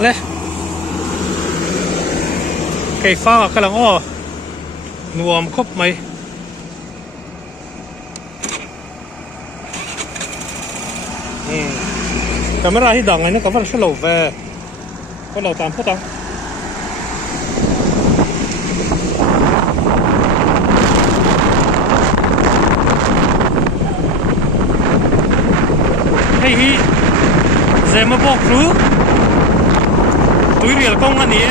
le cây pha cái lăng o nuông khóc mày camera hi dang này nó có phần lâu về có lâu tạm phút đâu hey hi giờ mà bóc rú túi rìa công anh nhỉ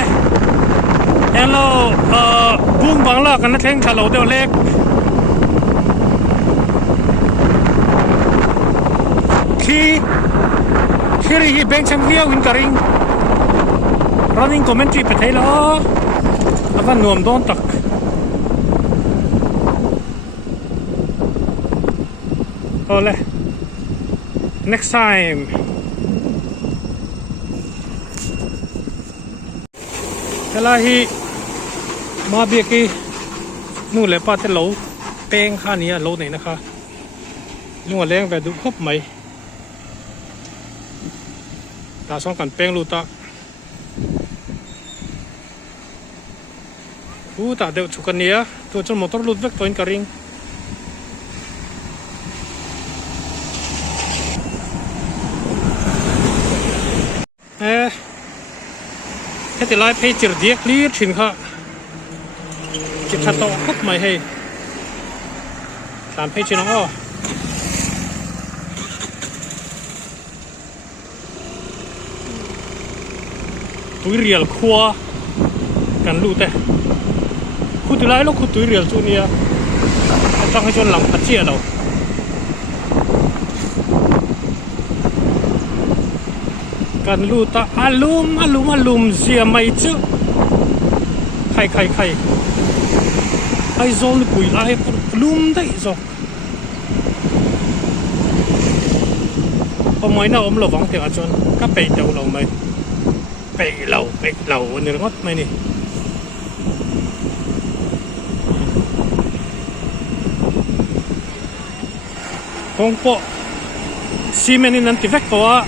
hello buông băng là cái nó thèn thà lâu đều lek khi hi bank chăm hiếu in cả ring running commentary phải thấy lo avan nuông đón tắc ole next time là hi mà biết cái nu lệ pa tên lâu beng kha nia lâu này nè kha nu lệ về đủ khóc mày ta xong cần beng luôn ta ta đều chụp cái nia tôi cho motor lút vek toin karing cái thì lại phải chịu điếc lý chuyện khác chỉ thật to khóc mày hay làm phải chuyện nó túi rìa khua cần lụt đấy khu túi lái lúc khu túi rìa chỗ này trong cái chỗ lòng phát triển đâu cần lụt ta alum gì mày chứ khai ai zon bụi lại lum đấy rồi hôm mấy nào lẩu vắng thì ở chỗ các bể đầu lẩu mày bể lẩu này ngót mày nè con bộ xi men nên thì vét to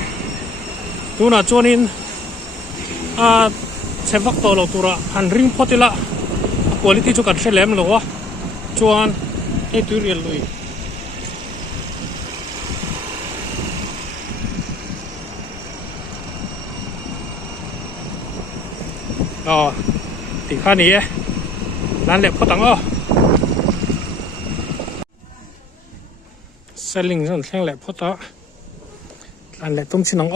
tu na chuanin chevak to lo tura han ring potila quality chu kan thlem lo wa chuan e tu rial lui thì kha ni lan lep potang selling zon thleng lep pota lan lep tum chinang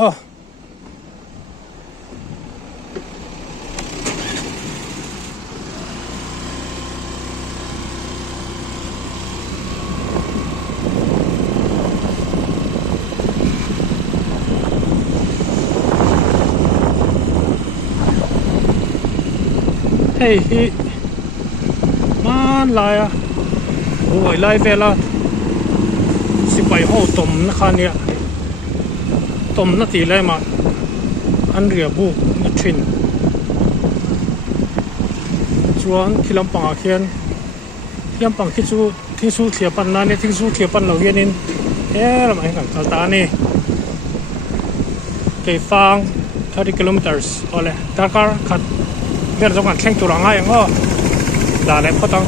hey hi man lai oi lai vela si pai ho tom na khania tom na ti lai ma an ria bu na thin chuan khilam panga khian khiam pang khi chu thing su thia pan na ne thing su thia pan lo hianin lam ai kan ta ni ke fang 30 kilometers ole takar khatเรื่องการแข่งตัวง่ายอย่างก็ด่าเลยเพราะต้อง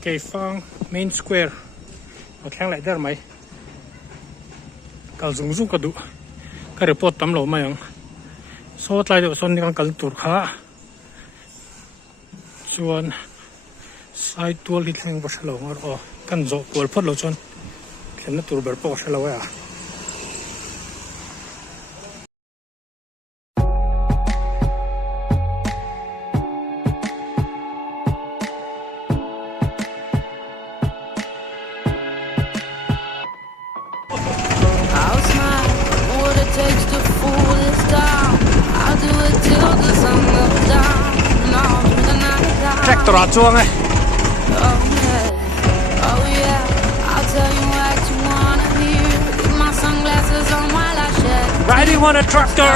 เกี่ยฟัง main square แข่งอะไรได้ไหมการสุ่งกระดูก็รีพอร์ตตำรวจมาอย่างโซ่ไล่เดี๋ยวส่วนนี้การตรวจค้าส่วนสายตัวลิทงบัชลงอ๋อกันโซ่ตัวพอดเราจนเห็นตัวเบอร์ปอชเราไว้ตราจ้วงไง Riding on a tractor